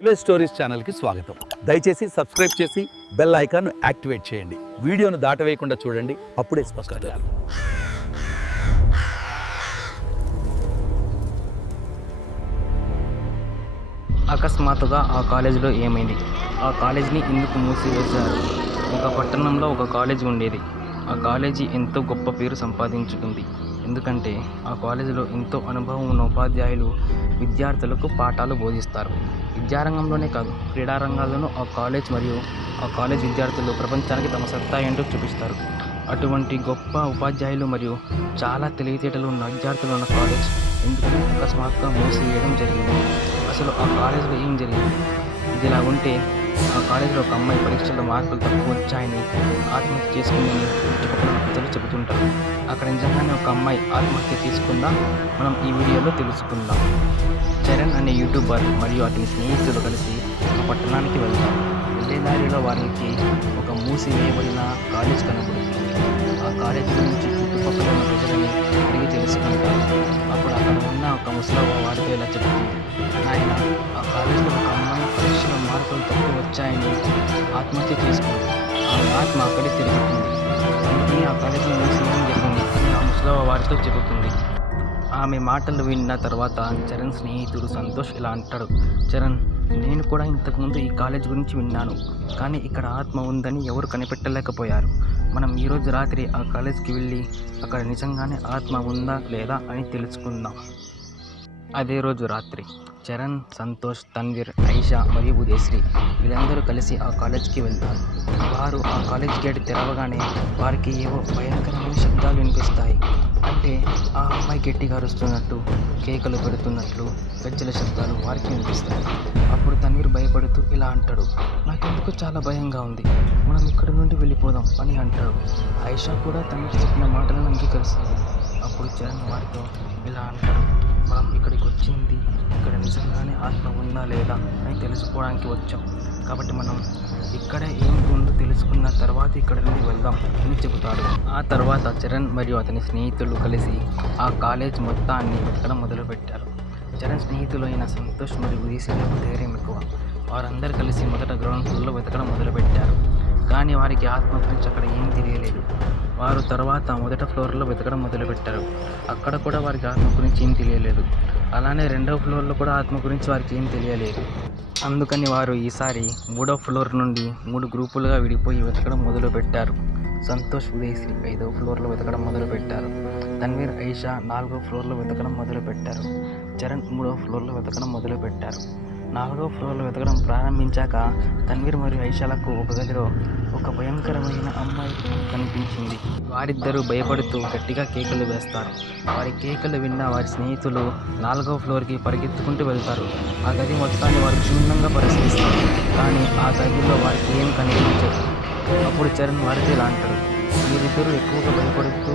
Village stories ఛానల్కి స్వాగతం. దయచేసి సబ్స్క్రైబ్ చేసి బెల్ ఐకాన్ యాక్టివేట్ చేయండి. వీడియోను దాటవేయకుండా చూడండి, అప్పుడే స్పష్టంగా. అకస్మాత్తుగా ఆ కాలేజీలో ఏమైంది? ఆ కాలేజీని ఎందుకు మూసివేశారు? ఒక పట్టణంలో ఒక కాలేజీ ఉండేది. ఆ కాలేజీ ఎంతో గొప్ప పేరు సంపాదించుకుంది. ఎందుకంటే ఆ కాలేజీలో ఎంతో అనుభవం ఉన్న ఉపాధ్యాయులు విద్యార్థులకు పాఠాలు బోధిస్తారు. విద్యారంగంలోనే కాదు, క్రీడా రంగాల్లోనూ ఆ కాలేజ్ మరియు ఆ కాలేజ్ విద్యార్థులు ప్రపంచానికి తమ సత్తా ఏంటో చూపిస్తారు. అటువంటి గొప్ప ఉపాధ్యాయులు మరియు చాలా తెలివితేటలు ఉన్న విద్యార్థులు ఉన్న కాలేజ్ ఎందుకు అకస్మాత్తుగా మూసివేయడం జరిగింది? అసలు ఆ కాలేజీలో ఏం జరిగింది? ఇది ఇలా ఉంటే, ఆ కాలేజీలో ఒక అమ్మాయి పరీక్షల్లో మార్కులు తక్కువ వచ్చాయని ఆత్మహత్య చేసుకుందని చుట్టుపక్కల ప్రజలు చెబుతుంటారు. అక్కడ నిజంగానే ఒక అమ్మాయి ఆత్మహత్య చేసుకుందా? మనం ఈ వీడియోలో తెలుసుకుందాం. చరణ్ అనే యూట్యూబర్ మరియు అతని స్నేహితులు కలిసి ఒక పట్టణానికి వెళ్తారు. వెళ్ళే దారిలో వారికి ఒక మూసివేయబడిన కాలేజ్ కనబడుతుంది. ఆ కాలేజీ గురించి చుట్టుపక్కల ఉన్న ప్రజలని అడిగి తెలుసుకుంటారు. అప్పుడు అక్కడ ఉన్న ఒక ముసలవ్వ వారితో ఇలా చెప్తుంది: ఆయన ఆ కాలేజీలో ఒక అమ్మాయి పరీక్షలో మార్కులు తక్కువ వచ్చాయని ఆత్మహత్య చేసుకుంది. ఆమె ఆత్మ అక్కడే తిరుగుతుంది. అందుకని ఆ కాలేజీలో మూసివేయడం జరిగింది అని ఆ ముసలవ్వ వారితో చెబుతుంది. ఆమె మాటలు విన్న తర్వాత చరణ్ స్నేహితుడు సంతోష్ ఇలా అంటాడు: చరణ్, నేను కూడా ఇంతకుముందు ఈ కాలేజ్ గురించి విన్నాను, కానీ ఇక్కడ ఆత్మ ఉందని ఎవరు కనిపెట్టలేకపోయారు. మనం ఈరోజు రాత్రి ఆ కాలేజ్కి వెళ్ళి అక్కడ నిజంగానే ఆత్మ ఉందా లేదా అని తెలుసుకుందాం. అదే రోజు రాత్రి చరణ్, సంతోష్, తన్వీర్, ఐషా మరియు ఉదయశ్రీ వీళ్ళందరూ కలిసి ఆ కాలేజ్కి వెళ్తారు. వారు ఆ కాలేజ్ గేట్ తెరవగానే వారికి ఏవో భయంకరమైన శబ్దాలు వినిపిస్తాయి. అంటే ఆ అమ్మాయి గట్టిగా అరుస్తున్నట్టు, కేకలు పెడుతున్నట్లు గజ్జల శబ్దాలు వారికి వినిపిస్తాయి. అప్పుడు తన్వీర్ భయపడుతూ ఇలా అంటాడు: నాకెందుకు చాలా భయంగా ఉంది, మనం ఇక్కడి నుండి వెళ్ళిపోదాం అని అంటాడు. ఐషా కూడా తనకి చెప్పిన మాటలను అంగీకరిస్తుంది. అప్పుడు చరణ్ వారితో ఇలా అంటాడు: మనం ఇక్కడికి వచ్చింది ఇక్కడ నిజంగానే ఆత్మ ఉందా లేదా అని తెలుసుకోవడానికి వచ్చాం, కాబట్టి మనం ఇక్కడే ఏమి ఉందో తెలుసుకున్న తర్వాత ఇక్కడ నుండి వెళ్దాం అని చెబుతాడు. ఆ తర్వాత చరణ్ మరియు అతని స్నేహితులు కలిసి ఆ కాలేజ్ మొత్తాన్ని వెతకడం మొదలుపెట్టారు. చరణ్ స్నేహితులు అయిన సంతోష్ మరియు ఉదయశ్రీలకు ధైర్యం ఎక్కువ. వారందరూ కలిసి మొదట గ్రౌండ్ ఫ్లోర్లో వెతకడం మొదలుపెట్టారు. కానీ వారికి ఆత్మ గురించి అక్కడ ఏం తెలియలేదు. వారు తర్వాత మొదటి ఫ్లోర్లో వెతకడం మొదలుపెట్టారు. అక్కడ కూడా వారికి ఆత్మ గురించి ఏం తెలియలేదు. అలానే రెండవ ఫ్లోర్లో కూడా ఆత్మ గురించి వారికి ఏం తెలియలేదు. అందుకని వారు ఈసారి మూడవ ఫ్లోర్ నుండి 3 గ్రూపులుగా విడిపోయి వెతకడం మొదలుపెట్టారు. సంతోష్, ఉదయశ్రీ 5వ ఫ్లోర్లో వెతకడం మొదలుపెట్టారు. తన్వీర్, ఐషా 4వ ఫ్లోర్లో వెతకడం మొదలుపెట్టారు. చరణ్ 3వ ఫ్లోర్లో వెతకడం మొదలుపెట్టారు. 4వ ఫ్లోర్లో వెతకడం ప్రారంభించాక తన్వీర్ మరియు ఐషాలకు ఒక గదిలో ఒక భయంకరమైన అమ్మాయి కనిపించింది. వారిద్దరూ భయపడుతూ గట్టిగా కేకలు వేస్తారు. వారి కేకలు విన్న వారి స్నేహితులు 4వ ఫ్లోర్కి పరిగెత్తుకుంటూ వెళ్తారు. ఆ గది మొత్తాన్ని వారు క్షుణ్ణంగా పరిశీలిస్తారు, కానీ ఆ గదిలో వారికి ఏం కనిపించదు. అప్పుడు చరణ్ వారితో ఇలా అంటాడు: మీరిద్దరూ ఎక్కువగా భయపడుతూ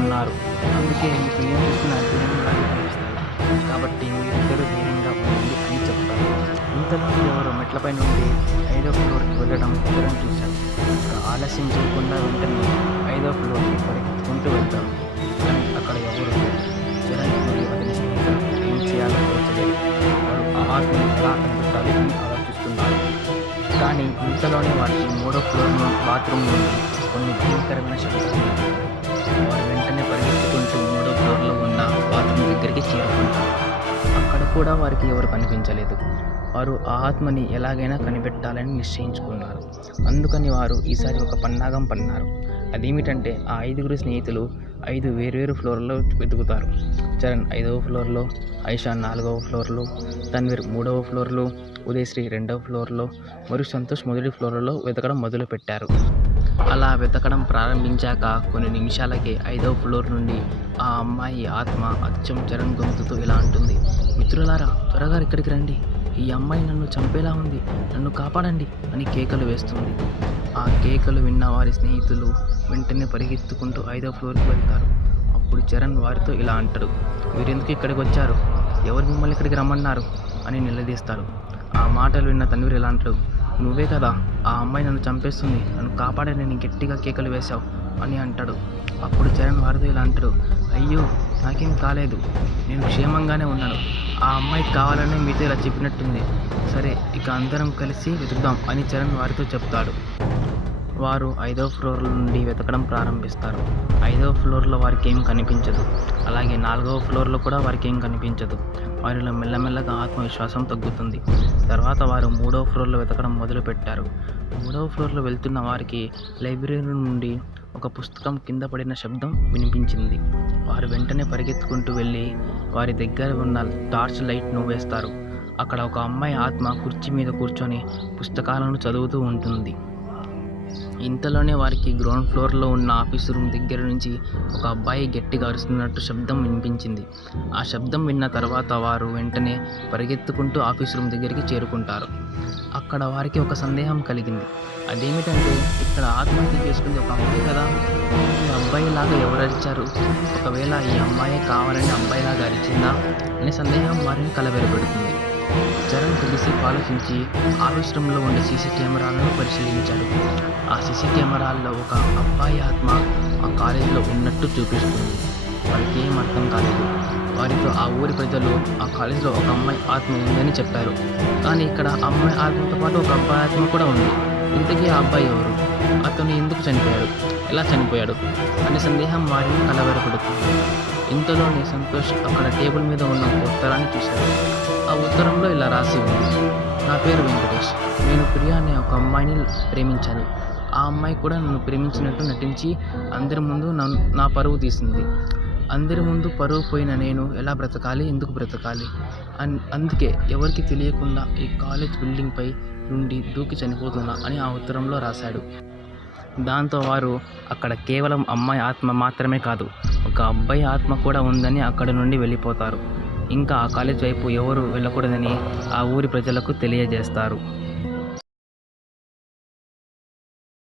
ఉన్నారు, అందుకే మీకు ఏం చూసినా దేవునిలాగా కనిపిస్తుంది, కాబట్టి మీరిద్దరూ ధైర్యంగా ఉండండి అని చెప్తారు. ఇంతలో ఎవరో మెట్లపై నుండి 5వ ఫ్లోర్కి వెళ్ళడం చరణ్ చూశారు. ఆలస్యం చేయకుండా వెంటనే 5వ ఫ్లోర్కి పరిగెత్తుకుంటూ వెళ్తారు. కానీ అక్కడ ఎవరు లేరు. చరణ్ మరియు అతని స్నేహితులు ఏం చేయాలో తోచలేదు. వారు ఆ ఆత్మని ఎలా కనిపెట్టాలి అని ఆలోచిస్తున్నారు. కానీ ఇంతలోనే వారికి 3వ ఫ్లోర్ బాత్రూమ్ నుండి కొన్ని భయంకరమైన శబ్దాలు వినపడ్డాయి. వారు వెంటనే పరిగెత్తుకుంటూ 3వ ఫ్లోర్లో ఉన్న బాత్రూమ్ దగ్గరికి చేరుకుంటారు. అక్కడ కూడా వారికి ఎవరు కనిపించలేదు. వారు ఆ ఆత్మని ఎలాగైనా కనిపెట్టాలని నిశ్చయించుకున్నారు. అందుకని వారు ఈసారి ఒక పన్నాగం పన్నారు. అదేమిటంటే ఆ 5గురు స్నేహితులు 5 వేర్వేరు ఫ్లోర్లో వెతుకుతారు. చరణ్ 5వ ఫ్లోర్లో, ఐషా 4వ ఫ్లోర్లో, తన్వీర్ 3వ ఫ్లోర్లో, ఉదయశ్రీ 2వ ఫ్లోర్లో మరియు సంతోష్ 1వ ఫ్లోర్లో వెతకడం మొదలుపెట్టారు. అలా వెతకడం ప్రారంభించాక కొన్ని నిమిషాలకే 5వ ఫ్లోర్ నుండి ఆ అమ్మాయి ఆత్మ అచ్చం చరణ్ గొంతుతో ఇలా అంటుంది: మిత్రులారా, త్వరగా ఇక్కడికి రండి, ఈ అమ్మాయి నన్ను చంపేలా ఉంది, నన్ను కాపాడండి అని కేకలు వేస్తుంది. ఆ కేకలు విన్న వారి స్నేహితులు వెంటనే పరిగెత్తుకుంటూ 5వ ఫ్లోర్కి వెళ్తారు. అప్పుడు చరణ్ వారితో ఇలా అంటాడు: మీరెందుకు ఇక్కడికి వచ్చారు? ఎవరు మిమ్మల్ని ఇక్కడికి రమ్మన్నారు అని నిలదీస్తాడు. ఆ మాటలు విన్న తన్వీర్ ఇలా అంటాడు: నువ్వే కదా ఆ అమ్మాయి నన్ను చంపేస్తుంది, నన్ను కాపాడని నేను గట్టిగా కేకలు వేశావు అని అంటాడు. అప్పుడు చరణ్ వారితో ఇలా అంటాడు: అయ్యో, నాకేం కాలేదు, నేను క్షేమంగానే ఉన్నాను, ఆ అమ్మాయి కావాలని మీతో ఇలా చెప్పినట్టుంది. సరే ఇక అందరం కలిసి వెతుకుదాం అని చరణ్ వారితో చెప్తాడు. వారు 5వ ఫ్లోర్ నుండి వెతకడం ప్రారంభిస్తారు. 5వ ఫ్లోర్లో వారికి ఏం కనిపించదు. అలాగే 4వ ఫ్లోర్లో కూడా వారికి ఏం కనిపించదు. వారిలో మెల్లమెల్లగా ఆత్మవిశ్వాసం తగ్గుతుంది. తర్వాత వారు 3వ ఫ్లోర్లో వెతకడం మొదలుపెట్టారు. 3వ ఫ్లోర్లో వెళ్తున్న వారికి లైబ్రరీ నుండి ఒక పుస్తకం కింద పడిన శబ్దం వినిపించింది. వారు వెంటనే పరిగెత్తుకుంటూ వెళ్ళి వారి దగ్గర ఉన్న టార్చ్ లైట్ను వేస్తారు. అక్కడ ఒక అమ్మాయి ఆత్మ కుర్చీ మీద కూర్చొని పుస్తకాలను చదువుతూ ఉంటుంది. ఇంతలోనే వారికి గ్రౌండ్ ఫ్లోర్లో ఉన్న ఆఫీస్ రూమ్ దగ్గర నుంచి ఒక అబ్బాయి గట్టిగా అరుస్తున్నట్టు శబ్దం వినిపించింది. ఆ శబ్దం విన్న తర్వాత వారు వెంటనే పరిగెత్తుకుంటూ ఆఫీస్ రూమ్ దగ్గరికి చేరుకుంటారు. అక్కడ వారికి ఒక సందేహం కలిగింది. అదేమిటంటే ఇక్కడ ఆత్మహత్య చేసుకుంది ఒక అమ్మాయి కదా, ఈ అబ్బాయిలాగా ఎవరు అరిచారు? ఒకవేళ ఈ అమ్మాయి కావాలని అబ్బాయిలాగా అరిచిందా అనే సందేహం వారిని కలవరపెడుతుంది. చరణ్ కొద్దిసేపు ఆలోచించి ఆఫీస్ రూమ్లో ఉండే సీసీ కెమెరాలను పరిశీలించాడు. ఆ సీసీ కెమెరాల్లో ఒక అబ్బాయి ఆత్మ ఆ కాలేజీలో ఉన్నట్టు చూపిస్తుంది. వారికి ఏం అర్థం కాలేదు. వారితో ఆ ఊరి ప్రజలు ఆ కాలేజీలో ఒక అమ్మాయి ఆత్మ ఉందని చెప్పారు. కానీ ఇక్కడ అమ్మాయి ఆత్మతో పాటు ఒక అబ్బాయి ఆత్మ కూడా ఉంది. ఇంతకీ ఆ అబ్బాయి ఎవరు? అతను ఎందుకు చనిపోయాడు? ఎలా చనిపోయాడు అనే సందేహం వారిని కలవరపెడుతుంది. ఇంతలోనే సంతోష్ అక్కడ టేబుల్ మీద ఉన్న ఒక ఉత్తరాన్ని చూశాడు. ఆ ఉత్తరంలో ఇలా రాసి ఉంది: నా పేరు వెంకటేష్. నేను ప్రియా అనే ఒక అమ్మాయిని ప్రేమించాను. ఆ అమ్మాయి కూడా నన్ను ప్రేమించినట్టు నటించి అందరి ముందు నా పరువు తీసింది. అందరి ముందు పరువు పోయిన నేను ఎలా బ్రతకాలి, ఎందుకు బ్రతకాలి? అందుకే ఎవరికి తెలియకుండా ఈ కాలేజ్ బిల్డింగ్పై నుండి దూకి చనిపోతున్నా అని ఆ ఉత్తరంలో రాశాడు. దాంతో వారు అక్కడ కేవలం అమ్మాయి ఆత్మ మాత్రమే కాదు, ఒక అబ్బాయి ఆత్మ కూడా ఉందని అక్కడి నుండి వెళ్ళిపోతారు. ఇంకా ఆ కాలేజ్ వైపు ఎవరు వెళ్ళకూడదని ఆ ఊరి ప్రజలకు తెలియజేస్తారు.